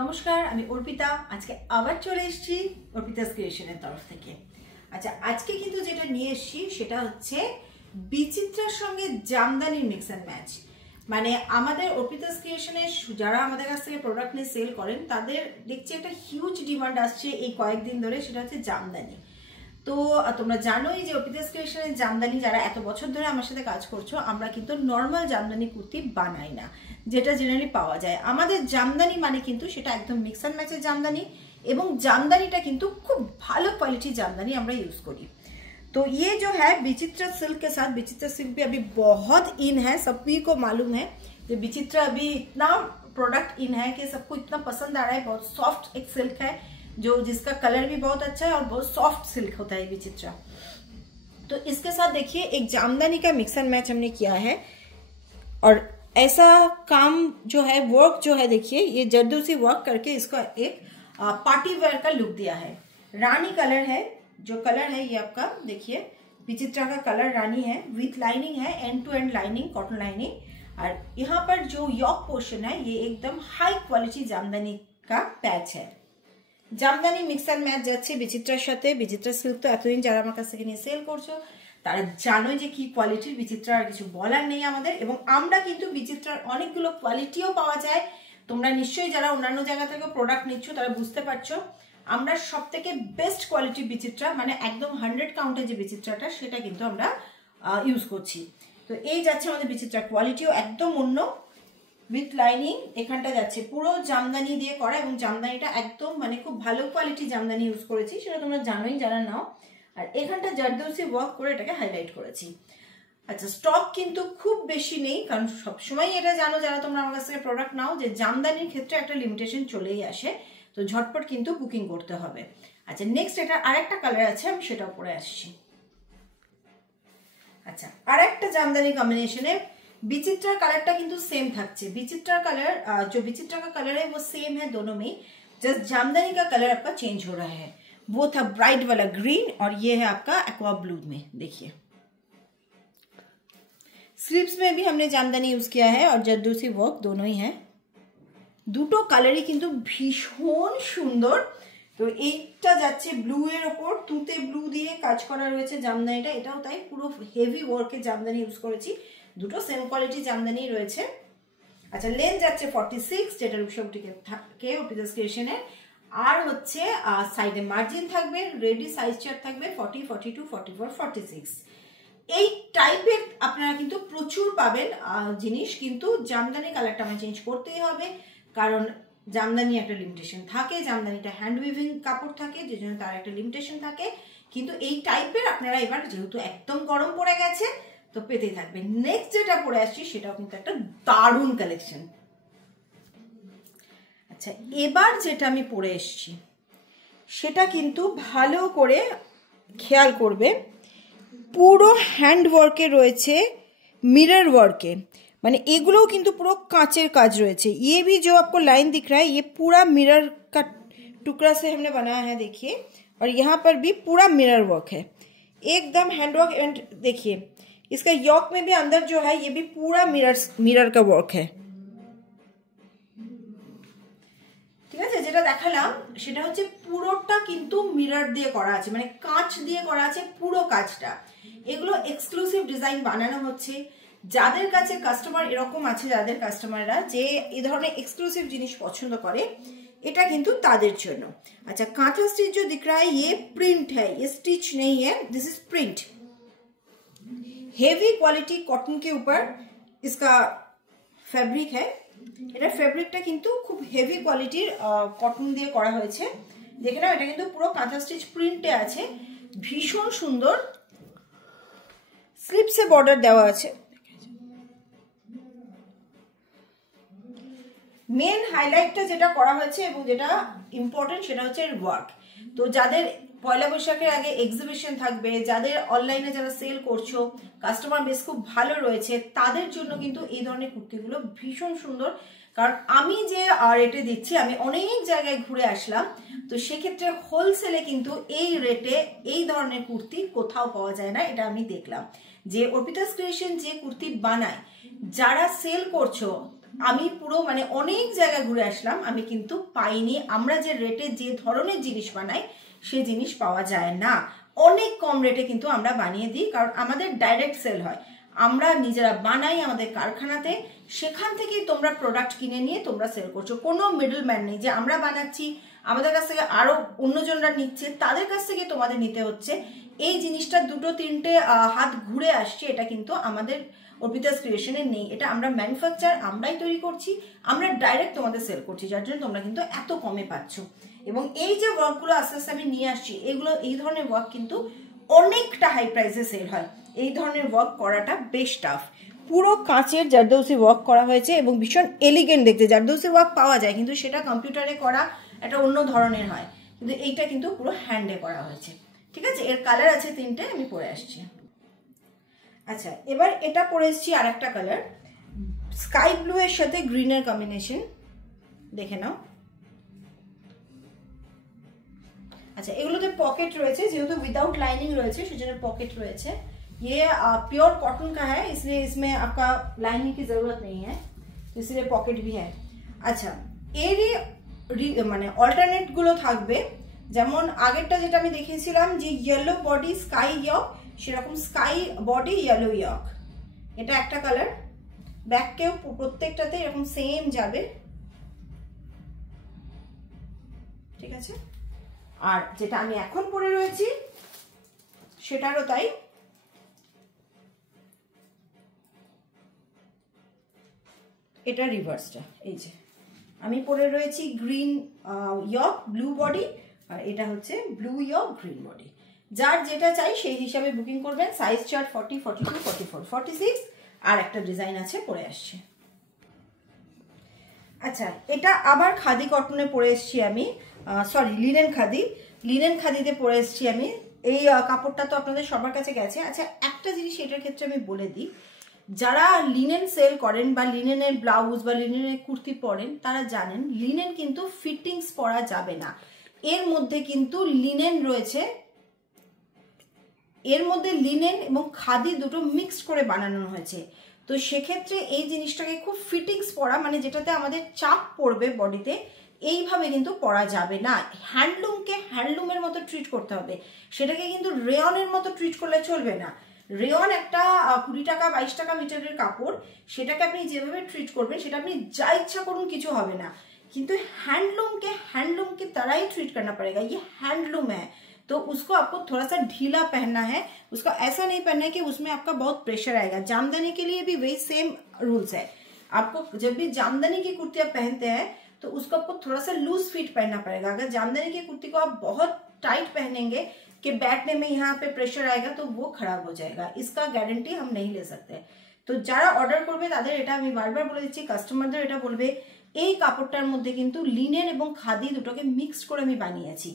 নমস্কার, আমি অর্পিতা। আজকে আবার চলে এসেছি অর্পিতাস ক্রিয়েশনের তরফ থেকে। আচ্ছা, আজকে কিন্তু যেটা নিয়ে এসেছি সেটা হচ্ছে বিচিত্রার সঙ্গে জামদানির মিক্স অ্যান্ড ম্যাচ। মানে আমাদের অর্পিতাস ক্রিয়েশনের যারা আমাদের কাছ থেকে প্রোডাক্ট নিয়ে সেল করেন তাদের দেখছি একটা হিউজ ডিমান্ড আসছে এই কয়েকদিন ধরে, সেটা হচ্ছে জামদানি। তো তোমরা জানোই যে অর্পিতাস ক্রিয়েশনের জামদানি যারা এত বছর ধরে আমার সাথে কাজ করছো, আমরা কিন্তু নর্মাল জামদানি কুর্তি বানাই না, যেটা জেনারেলি পাওয়া যায়। আমাদের জামদানি মানে কিন্তু সেটা একদম মিক্স অ্যান্ড ম্যাচের জামদানি, এবং জামদানিটা কিন্তু খুব ভালো क्वालिटी জাमदानी আমরা ইউজ করি। तो ये जो है विचित्रा सिल्क के साथ, विचित्रा सिल्क भी अभी बहुत इन है, सभी को मालूम है कि विचित्रा अभी इतना प्रोडक्ट इन है कि सबको इतना पसंद आ रहा है। बहुत सॉफ्ट एक सिल्क है जो जिसका कलर भी बहुत अच्छा है और बहुत सॉफ्ट सिल्क होता है विचित्रा। तो इसके साथ देखिए एक जामदानी का मिक्स एंड मैच हमने किया है, और ऐसा काम जो है, वर्क जो है, देखिए ये जरदोसी वर्क करके इसका एक पार्टी वेयर का लुक दिया है। रानी कलर है, जो कलर है ये आपका देखिए विचित्रा का कलर रानी है, विथ लाइनिंग है, end to end lining, cotton lining. और यहाँ पर जो यॉक पोर्शन है ये एकदम हाई क्वालिटी जामदानी का पैच है। জামদানি মিক্স অ্যান্ড ম্যাচ যাচ্ছে বিচিত্রার সাথে। বিচিত্রা সিল্ক তো এতদিন যারা আমার কাছ থেকে নিয়ে সেল করছো তারা জানোই যে কি কোয়ালিটির বিচিত্রা, আর কিছু বলার নেই আমাদের। এবং আমরা কিন্তু বিচিত্রার অনেকগুলো কোয়ালিটিও পাওয়া যায়। তোমরা নিশ্চয়ই যারা অন্যান্য জায়গা থেকে প্রোডাক্ট নিচ্ছ তারা বুঝতে পারছো আমরা সব থেকে বেস্ট কোয়ালিটির বিচিত্রা, মানে একদম 100 কাউন্টের যে বিচিত্রাটা সেটা কিন্তু আমরা ইউজ করছি। তো এই যাচ্ছে আমাদের বিচিত্রার কোয়ালিটিও একদম অন্য, উইথ লাইনিং। এখানটা যাচ্ছে পুরো জামদানি দিয়ে করা, এবং জামদানিটা একদম মানে খুব ভালো কোয়ালিটি জামদানি ইউজ করেছি, সেটা তোমরা জানোই যারা নাও। আর এখানটা জারদৌসি ওয়ার্ক করে এটাকে হাইলাইট করেছি। আচ্ছা, স্টক কিন্তু খুব বেশি নেই, কারণ সবসময় এটা জানো যারা তোমরা আমার কাছ থেকে প্রোডাক্ট নাও যে জামদানির ক্ষেত্রে একটা লিমিটেশন চলেই আসে, তো ঝটপট কিন্তু বুকিং করতে হবে। আচ্ছা, নেক্সট এটা আরেকটা কালার আছে, আমি সেটাও পরে আসছি। আচ্ছা, আরেকটা জামদানি কম্বিনেশনে विचित्रा कलर किंतु सेम থাকছে। विचित्रा कलर जो विचित्रा का कलर है वो सेम है दोनों में, जस्ट जामदानी का कलर आपका चेंज हो रहा है। वो था ब्राइट वाला ग्रीन, और ये है आपका एक्वा ब्लू में। देखिए स्लीव्स में भी हमने जामदानी यूज किया है और जरदोसी वर्क दोनों ही है। দুটো কালারই কিন্তু ভীষণ সুন্দর। তো এইটা যাচ্ছে ব্লু এর উপর, তুতে ব্লু দিয়ে কাজ করা রয়েছে জামদানিটা, এটাও তাই পুরো হেভি ওয়ার্কের জামদানি ইউজ করেছি। দুটো সেম কোয়ালিটি জামদানি রয়েছে। আচ্ছা, লেন্থ যাচ্ছে 46, যেটা রূপসবটিকে থাকে অর্পিতাস ক্রিয়েশনের। আর হচ্ছে সাইডে মার্জিন থাকবে, রেডি সাইজ চার্ট থাকবে 40, 42, 44, 46। এই টাইপের আপনারা কিন্তু প্রচুর পাবেন জিনিস, কিন্তু জামদানি কালারটা আমার চেঞ্জ করতেই হবে, কারণ জামদানি একটা লিমিটেশন থাকে, জামদানিটা হ্যান্ড উইভিং কাপড় থাকে, যে জন্য তার একটা লিমিটেশন থাকে। কিন্তু এই টাইপের আপনারা এবার যেহেতু একদম গরম পড়ে গেছে তো পেতেই থাকবে। নেক্সট যেটা পরে আসছি সেটাও কিন্তু একটা দারুণ কালেকশন। আচ্ছা, এবার যেটা আমি পরে এসছি সেটা কিন্তু ভালো করে খেয়াল করবে, পুরো হ্যান্ড ওয়ার্কে রয়েছে, मिरर वर्क है, माने एगुलो किंतु पूरा कांचेर काज रयेछे। ये भी जो आपको लाइन दिख रहा है ये पूरा मिरर का टुकड़ा से हमने बनाया है, देखिए। और यहाँ पर भी पूरा मिरर वर्क है, एकदम हैंडवर्क। एंड देखिए इसका यॉक में भी अंदर जो है ये भी पूरा मिरर का वर्क है। ঠিক আছে, যেটা দেখালাম সেটা হচ্ছে পুরোটা কিন্তু মিরর দিয়ে করা আছে, মানে কাঁচ দিয়ে করা আছে পুরো কাজটা। এগুলো এক্সক্লুসিভ ডিজাইন বানানো হচ্ছে। যাদের কাছে কাস্টমার এরকম আছে, যাদের কাস্টমাররা যে এই ধরনের এক্সক্লুসিভ জিনিস পছন্দ করে, এটা কিন্তু তাদের জন্য। अच्छा, कांथा स्टिच जो दिख रहा है ये प्रिंट है, ये स्टिच नहीं है, this is print. Heavy quality cotton के ऊपर इसका फैब्रिक है। এটা ফেব্রিকটা কিন্তু খুব হেভি কোয়ালিটির কটন দিয়ে করা হয়েছে। দেখে নাও, এটা কিন্তু পুরো কাঁথা স্টিচ প্রিন্টে আছে, ভীষণ সুন্দর। স্লিপসে বর্ডার দেওয়া আছে। মেন হাইলাইটটা যেটা করা হয়েছে এবং যেটা ইম্পর্টেন্ট সেটা হচ্ছে ওয়ার্ক। তো যাদের পয়লা বৈশাখের আগে এক্সিবিশন থাকবে, যাদের অনলাইনে যারা সেল করছো, কাস্টমার বেস খুব ভালো রয়েছে, তাদের জন্য কিন্তু এই ধরনের কুর্তিগুলো ভীষণ সুন্দর। কারণ আমি যে রেটে দিচ্ছি, আমি অনেক জায়গায় ঘুরে আসলাম, তো সেক্ষেত্রে হোলসেলে কিন্তু এই রেটে এই ধরনের কুর্তি কোথাও পাওয়া যায় না। এটা আমি দেখলাম যে অর্পিতাস ক্রিয়েশন যে কুর্তি বানায় যারা সেল করছো, আমি পুরো মানে অনেক জায়গায় ঘুরে আসলাম, আমি কিন্তু পাইনি। আমরা যে রেটে যে ধরনের জিনিস বানাই সে জিনিস পাওয়া যায় না। অনেক কম রেটে কিন্তু আমরা বানিয়ে দিই, কারণ আমাদের ডাইরেক্ট সেল হয়, আমরা নিজেরা বানাই আমাদের কারখানাতে, সেখান থেকেই তোমরা প্রোডাক্ট কিনে নিয়ে তোমরা সেল করছো। কোনো মিডল ম্যান নেই যে আমরা বানাচ্ছি আমাদের কাছ থেকে আরো অন্যজনরা নিচ্ছে, তাদের কাছ থেকে তোমাদের নিতে হচ্ছে। এই জিনিসটা দুটো তিনটে হাত ঘুরে আসছে, এটা কিন্তু আমাদের অর্পিতাস ক্রিয়েশনে নেই। এটা আমরা ম্যানুফ্যাকচার আমরাই তৈরি করছি, আমরা ডাইরেক্ট তোমাদের সেল করছি, যার জন্য তোমরা কিন্তু এত কমে পাচ্ছ। এবং এই যে ওয়ার্কগুলো আস্তে আস্তে আমি নিয়ে আসছি, এগুলো এই ধরনের ওয়ার্ক কিন্তু অনেকটা হাই প্রাইসে সেল হয়। এই ধরনের ওয়ার্ক করাটা বেশ টাফ। পুরো কাঁচের জারদৌসি ওয়ার্ক করা হয়েছে এবং ভীষণ এলিগেন্ট দেখতে। জারদৌসি ওয়ার্ক পাওয়া যায়, কিন্তু সেটা কম্পিউটারে করা একটা অন্য ধরনের হয়, কিন্তু এইটা কিন্তু পুরো হ্যান্ডে করা হয়েছে। ঠিক আছে, এর কালার আছে 3টে, আমি পরে আসছি। আচ্ছা, এবার এটা পরে এসছি আর একটা কালার, স্কাই ব্লু এর সাথে গ্রিনের কম্বিনেশন, দেখে নাও। अच्छा এগুলোতে পকেট রয়েছে, যেহেতু উইদাউট লাইনিং রয়েছে সেজন্য পকেট রয়েছে। ये प्योर कॉटन का है, इसलिए इसमें आपका लाइनिंग की जरूरत नहीं है, तो इसलिए पॉकेट भी है। अच्छा এরই মানে অল্টারনেট গুলো থাকবে, যেমন আগেরটা যেটা আমি দেখিয়েছিলাম যে ইয়েলো বডি স্কাই ইয়ক, সেরকম স্কাই বডি ইয়েলো ইয়ক, এটা একটা কালার। ব্যাককেও প্রত্যেকটাতে এরকম সেম যাবে, ঠিক আছে। আর যেটা আমি এখন পরে রয়েছি সেটারও তাই, এটা রিভার্সটা। এই যে আমি পরে রয়েছি গ্রিন ইয়ক ব্লু বডি, আর এটা হচ্ছে ব্লু ইয়ক গ্রিন বডি। যার যেটা চাই সেই হিসাবে বুকিং করবেন। Size chart 40, 42, 44, 46। আর একটা ডিজাইন আছে, পরে আসছে। আচ্ছা এটা আবার খাদি কটনে পরে এসছি আমি, সরি লিনেন খাদি, লিনেন খাদিতে পরে এসছি আমি। এই কাপড়টা তো আপনাদের সবার কাছে গেছে। আচ্ছা একটা জিনিস এটার ক্ষেত্রে আমি বলে দিই, যারা লিনেন সেল করেন বা লিনেনের ব্লাউজ বা লিনেনের কুর্তি পরেন, তারা জানেন লিনেন কিন্তু ফিটিংস পরা যাবে না। এর মধ্যে কিন্তু লিনেন রয়েছে, এর মধ্যে লিনেন এবং খাদি দুটো মিক্সড করে বানানো হয়েছে। তো সেক্ষেত্রে এই জিনিসটাকে খুব ফিটিংস পরা, মানে যেটাতে আমাদের চাপ পড়বে বডিতে, এইভাবে কিন্তু পরা যাবে না। হ্যান্ডলুমকে হ্যান্ডলুমের মতো ট্রিট করতে হবে, সেটাকে কিন্তু রেয়নের মতো ট্রিট করলে চলবে না। রেয়ন একটা 20 টাকা 22 টাকা মিটারের কাপড়, সেটাকে আপনি যেভাবে ট্রিট করবেন সেটা আপনি যা ইচ্ছা করুন কিছু হবে না, কিন্তু हैंडलूम के तरह ही ट्रीट करना पड़ेगा। ये हैंडलूम है तो उसको आपको थोड़ा सा ढीला पहनना है, उसको ऐसा नहीं पहनना है कि उसमें आपका बहुत प्रेशर आएगा। जामदानी के लिए भी वही सेम रूल्स है, आपको जब भी जामदानी की कुर्ती आप पहनते हैं तो उसको आपको थोड़ा सा लूज फिट पहनना पड़ेगा। अगर जामदानी की कुर्ती को आप बहुत टाइट पहनेंगे कि बैठने में यहाँ पे प्रेशर आएगा तो वो खराब हो जाएगा, इसका गारंटी हम नहीं ले सकते। तो যারা অর্ডার করবে তাদের এটা আমি বারবার বলে দিচ্ছি, কাস্টমারদের এটা বলবে এই কাপড়টার মধ্যে কিন্তু লিনেন এবং খাদি দুটোকে মিক্সড করে আমি বানিয়েছি।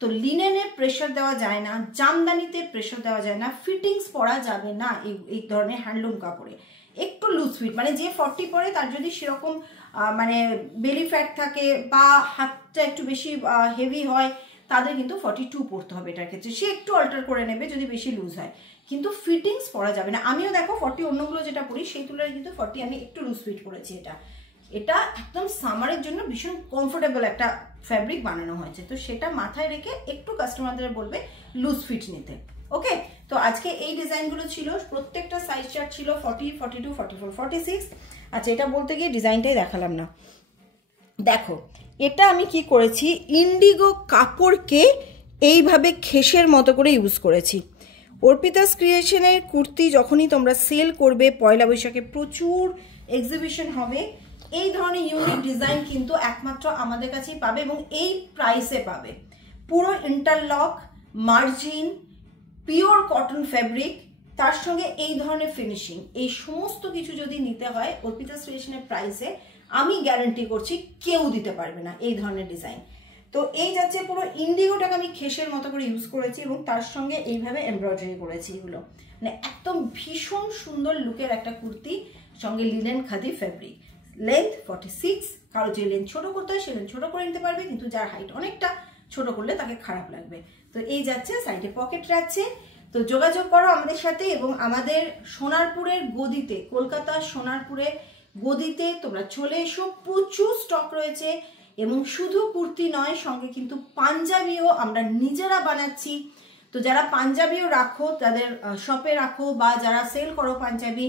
তো লিনেনে প্রেশার দেওয়া যায় না, জামদানিতে প্রেশার দেওয়া যায় না, ফিটিংস পরা যাবে না এই ধরনের হ্যান্ডলুম কাপড়ে। একটু লুজ ফিট, মানে যে 40 পরে তার যদি সেরকম মানে বেলি ফ্যাট থাকে বা হাতটা একটু বেশি হেভি হয়, তাদের কিন্তু 42 পরতে হবে। এটার ক্ষেত্রে সে একটু অল্টার করে নেবে যদি বেশি লুজ হয়, কিন্তু ফিটিংস পরা যাবে না। আমিও দেখো 40 অন্যগুলো যেটা পরি সেই তুলনায় কিন্তু 40 আমি একটু লুজ ফিট করেছি। এটা একদম সামারের জন্য ভীষণ কমফোর্টেবল একটা ফ্যাব্রিক বানানো হয়েছে, তো সেটা মাথায় রেখে একটু কাস্টমারদের বলবে লুজ ফিট নিতে। ওকে, তো আজকে এই ডিজাইনগুলো ছিল, প্রত্যেকটা সাইজ চার্ট ছিল 40, 42, 44, 46। আচ্ছা এটা বলতে গিয়ে ডিজাইনটাই দেখালাম না। দেখো এটা আমি কি করেছি, ইন্ডিগো কাপড়কে এইভাবে খেসের মতো করে ইউজ করেছি। অর্পিতাস ক্রিয়েশনের কুর্তি যখনই তোমরা সেল করবে, পয়লা বৈশাখে প্রচুর এক্সিবিশন হবে, এই ধরনের ইউনিক ডিজাইন কিন্তু একমাত্র আমাদের কাছেই পাবে এবং এই প্রাইসে পাবে। পুরো interlock, margin, pure cotton fabric, তার সঙ্গে এই ধরনের ফিনিশিং, এই সমস্ত কিছু যদি নিতে হয় অর্পিতাস ক্রিয়েশনের প্রাইসে, আমি গ্যারান্টি করছি কেউ দিতে পারবে না এই ধরনের ডিজাইন। তো এই যাচ্ছে পুরো ইন্ডিগোটাকে আমি খেসের মতো করে ইউজ করেছি এবং তার সঙ্গে এইভাবে এমব্রয়ডারি করেছি। এগুলো মানে একদম ভীষণ সুন্দর লুকের একটা কুর্তি, সঙ্গে লিনেন খাদি ফ্যাব্রিক। লেন্থ 46, কারো যে লেন্থ ছোট করতে হয় সে লেন্থ ছোট করে নিতে পারবে, কিন্তু যার হাইট অনেকটা ছোট করলে তাকে খারাপ লাগবে। তো এই যাচ্ছে, সাইডে পকেট যাচ্ছে, তো যোগাযোগ করো আমাদের সাথে। এবং আমাদের সোনারপুরের গদিতে, কলকাতার সোনারপুরের গদিতে তোমরা চলে এসো, প্রচুর স্টক রয়েছে। এবং শুধু কুর্তি নয়, সঙ্গে কিন্তু পাঞ্জাবিও আমরা নিজেরা বানাচ্ছি। তো যারা পাঞ্জাবিও রাখো, তাদের শপে রাখো, বা যারা সেল করো পাঞ্জাবি,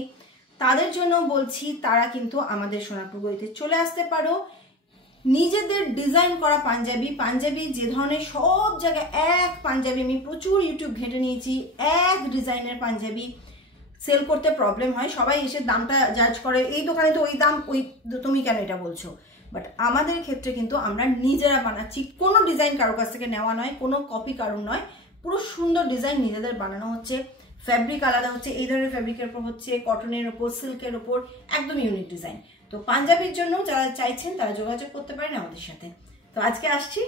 তাদের জন্য বলছি তারা কিন্তু আমাদের সোনারপুর গদিতে চলে আসতে পারো। নিজেদের ডিজাইন করা পাঞ্জাবি যে ধরনের, সব জায়গায় এক পাঞ্জাবি, আমি প্রচুর ইউটিউব ঘেঁটে নিয়েছি, এক ডিজাইনের পাঞ্জাবি সেল করতে প্রবলেম হয়। সবাই এসে দামটা জাজ করে, এই দোকানে তো ওই দাম, ওই তুমি কেন এটা বলছো। বাট আমাদের ক্ষেত্রে কিন্তু আমরা নিজেরা বানাচ্ছি, কোনো ডিজাইন কারো কাছ থেকে নেওয়া নয়, কোনো কপি কারোর নয়, পুরো সুন্দর ডিজাইন নিজেদের বানানো হচ্ছে। ফ্যাব্রিক আলাদা হচ্ছে, এই ধরনের ফ্যাব্রিকের উপর হচ্ছে, কটনের ওপর, সিল্কের ওপর, একদম ইউনিক ডিজাইন। তো পাঞ্জাবির জন্য যারা চাইছেন তারা যোগাযোগ করতে পারেন আমাদের সাথে। তো আজকে আসছি।